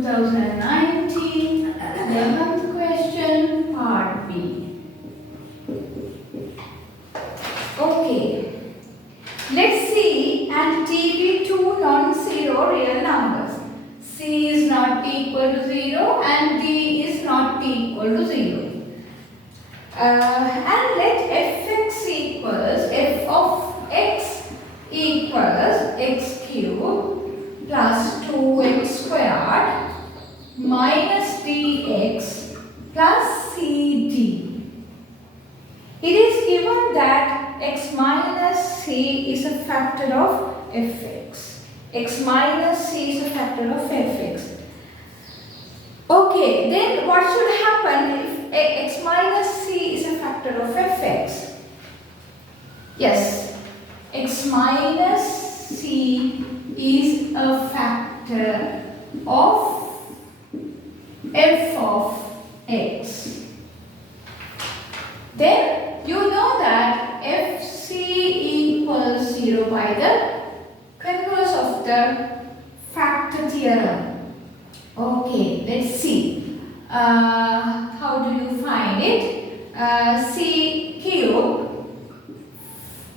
2019, 11th question, part B. Okay, let's see and T be two non-zero real numbers. C is not equal to 0 and D is not equal to 0. And let fx equals f of x equals x cubed plus 2x squared minus dx plus cd. It is given that x minus c is a factor of fx. X minus c is a factor of fx. Okay, then what should happen if x minus c is a factor of fx? Yes, x minus c is a factor of f of x. Then you know that fc equals 0 by the converse of the factor theorem. Okay, let's see. How do you find it? C cube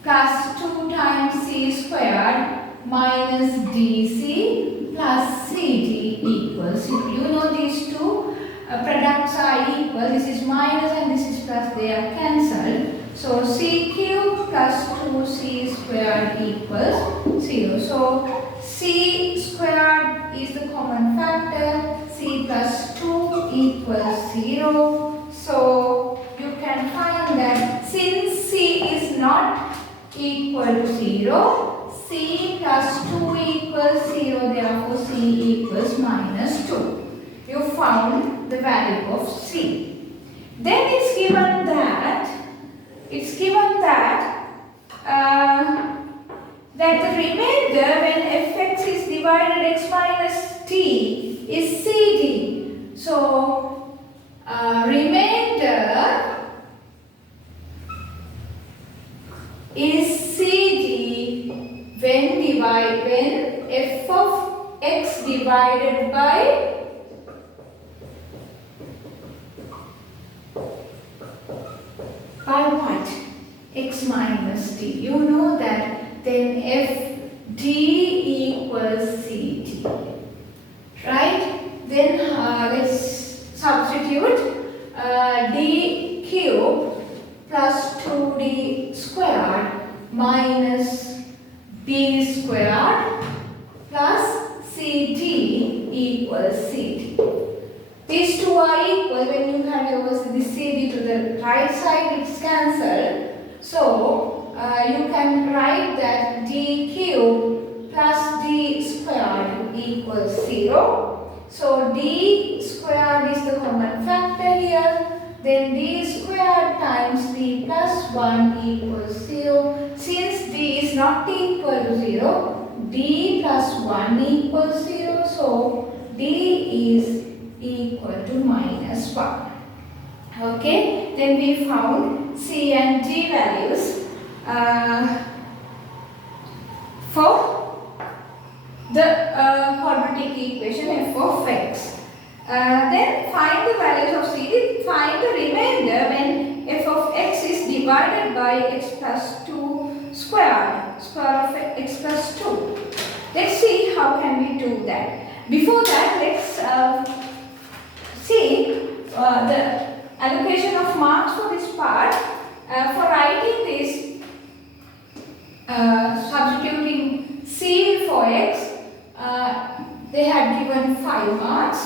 plus 2 times c squared minus dc plus cd equals 0. You know these two products are equal. This is minus and this is plus. They are cancelled. So c cube plus 2c squared equals 0. So c squared is the common factor. C plus 2 equals 0. So you can find that since c is not equal to 0, c plus 2 equals 0, therefore c equals minus 2. You found the value of c. Then it's given that that the remainder when fx is divided x minus t is cd. So remainder is cd when f of x divided by what? X minus t. You know that then f d equals ct. Right? Then let's substitute d cube plus 2d squared minus b squared plus ct equals ct. These two are equal. When you have this cd to the right side, it's cancelled. So you can write that d cube plus d squared equals 0. So d squared is the common factor here. Then d squared times d plus 1 equals 0. Since d is not equal to 0, d plus 1 equals 0. So d is equal to minus 1. Okay, then we found c and d values for the quadratic equation f of x. Then find the values of c. Find the remainder when f of x is divided by x plus 2 square of x plus 2. Let's see how can we do that. Before that, let's see the allocation of marks for this part. For writing this, substituting c for x, they had given 5 marks.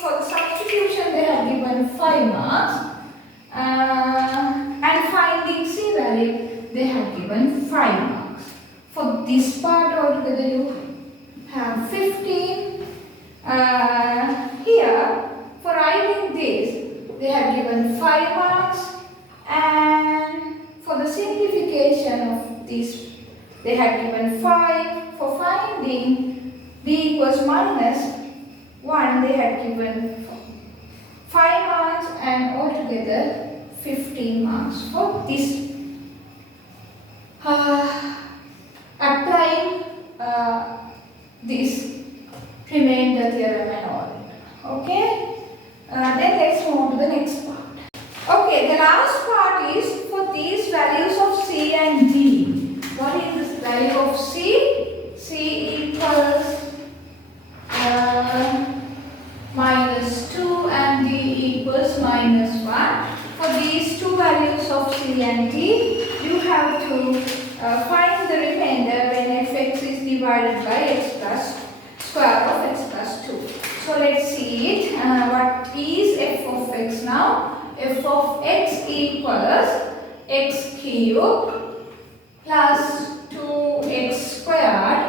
For the substitution, they had given 5 marks. And finding c value, they had given 5 marks. For this part altogether, you have 15. Here, for writing this, they have given 5 marks, and for the simplification of this, they have given 5. For finding b equals minus 1, they have given 5 marks, and altogether 15 marks for this. Applying this remainder theorem and all. Okay, then let's move to the next part. Okay, the last part is for these values of C and D. What is this value of C? C equals -2 and D equals -1. For these two values of C and D, you have to find the remainder when fx is divided by x plus square of x plus 2. So let's see it. What is f of x now? F of x equals x cubed plus 2x squared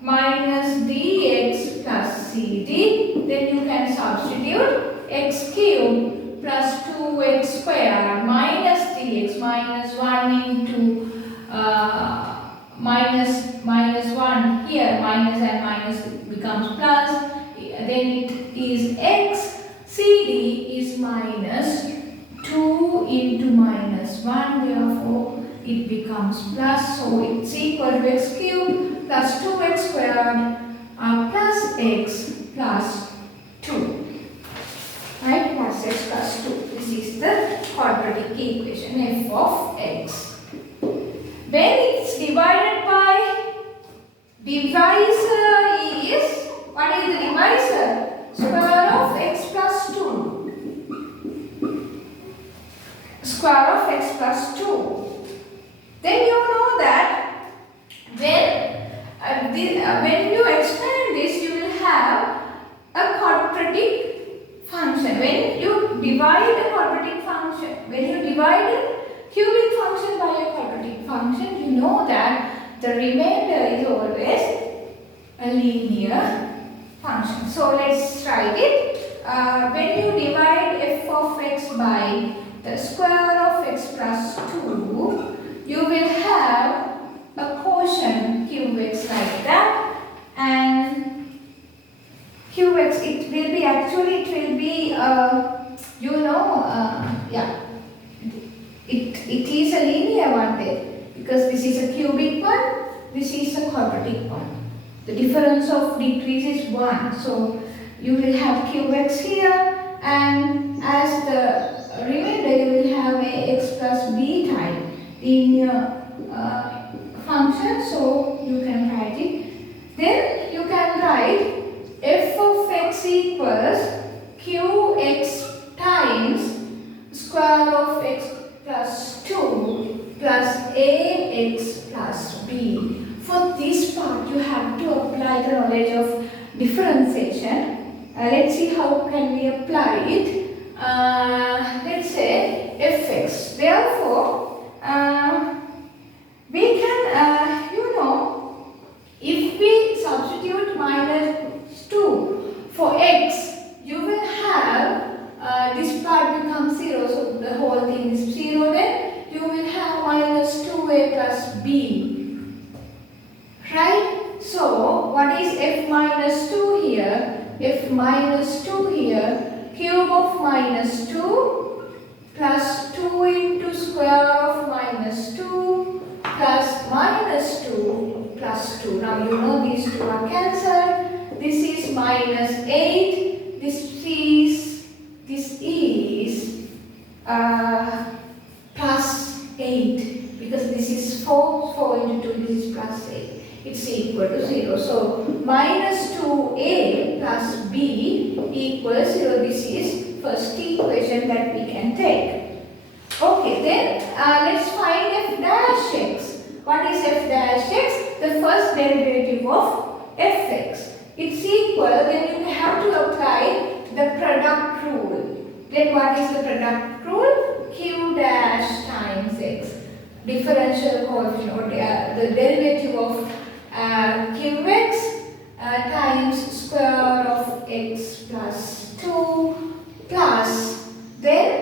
minus dx plus cd. Then you can substitute x cubed plus 2x squared minus dx minus 1 into minus 1 here, minus and minus becomes plus, then it is x, cd is minus 2 into minus 1, therefore it becomes plus, so it's equal to x cubed plus 2x squared plus x plus 2. Right, plus x plus 2. This is the quadratic equation f of x. When it's divided by divisor is, what is the divisor? Square of x plus 2. Square of x plus 2. Then you know that when you expand this, you will have a quadratic function. When you divide a quadratic function, when you divide a cubic function by a quadratic function, you know that the remainder is always a linear function. So let's try it. When you divide f of x by the square of x plus 2, you will have a quotient qx like that, and qx, it will be actually, it will be it is a linear one there, because this is a cubic one, this is a quadratic one. The difference of degrees is 1, so you will have qx here, and as the remainder you will have a x plus b type linear function, so you can write it. Then you can write f of x equals qx times square of x plus 2 plus ax plus b. For this part you have to apply the knowledge of differentiation. Let's see how can we apply it. Let's say fx. Therefore, we can, if we substitute -2 for x, you will have this part becomes 0, so the whole thing is 0. Then you will have -2a plus b. Right? So, what is f minus 2 here? F minus 2 here, cube of -2 plus 2 into square of -2 plus -2 plus 2. Now you know these two are cancelled. This is -8. This is plus 8, because this is 4 into 2, this is plus 8. It's equal to 0. So -2a plus b equals 0. This is first equation that we can take. Okay, then let's find f dash x. What is f dash x? The first derivative of fx. It's equal, then you have to apply the product rule. Then what is the product rule? Q dash times x. Differential coefficient, or the derivative of qx times square of x plus 2 plus, then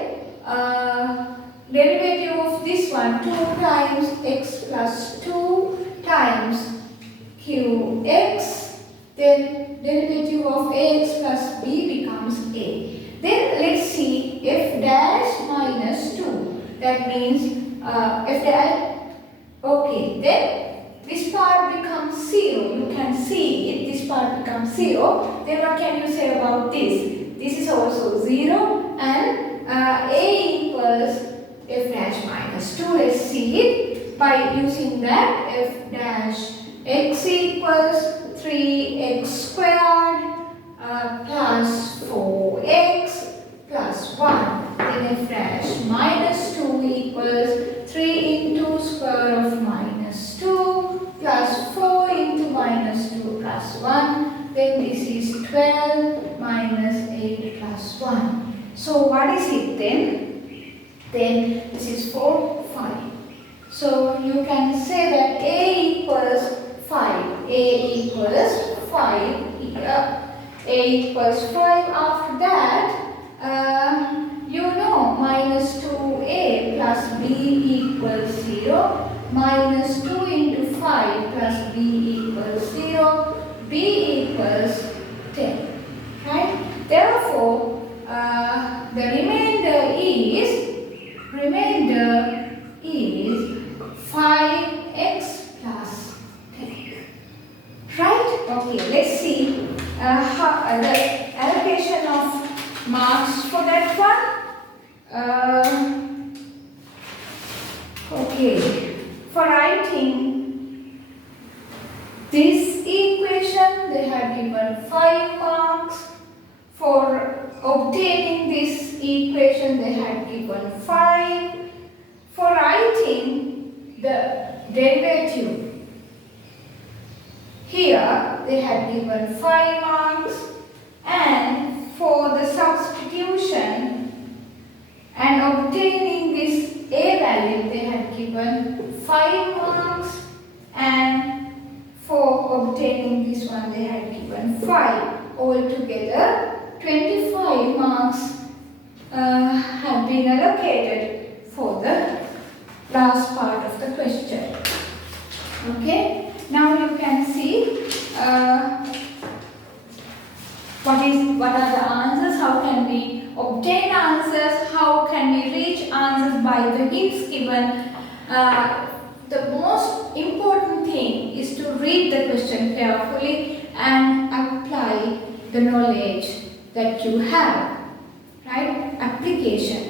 derivative of this one, 2 times x plus 2 times qx, then derivative of ax plus b becomes a. Then let's see f dash minus 2, that means f dash, okay, then this part becomes 0, you can see it, this part becomes 0, then what can you say about this? This is also 0 and a equals f dash minus 2. Let's see it by using that. F dash x equals 3x squared plus 4x plus 1. Then f dash minus 2 equals 3 into square of minus 2 plus 4 into minus 2 plus 1. Then this is 12 minus 8 plus 1. So what is it then? Then this is 4, 5. So you can say that a equals 5. A equals 5 here. A equals 5. After that, you know minus 2a plus b equals 0. Minus 2 into 5 plus b equals 0. B equals 10. Right? Therefore, the remainder is 5x plus 10. Right? Okay, let's see how the allocation of marks for that one. Okay, for writing this equation, they have given 5 marks. For obtaining this equation, they had given 5. For writing the derivative, here they had given 5 marks. And for the substitution and obtaining this a value, they had given 5 marks. And for obtaining this one, they had given 5. Altogether, 25 marks have been allocated for the last part of the question. Okay, now you can see what are the answers, how can we obtain answers, how can we reach answers by the hints given. The most important thing is to read the question carefully and apply the knowledge that you have, right? Application.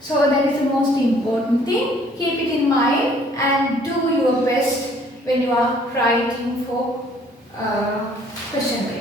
So that is the most important thing. Keep it in mind and do your best when you are writing for question.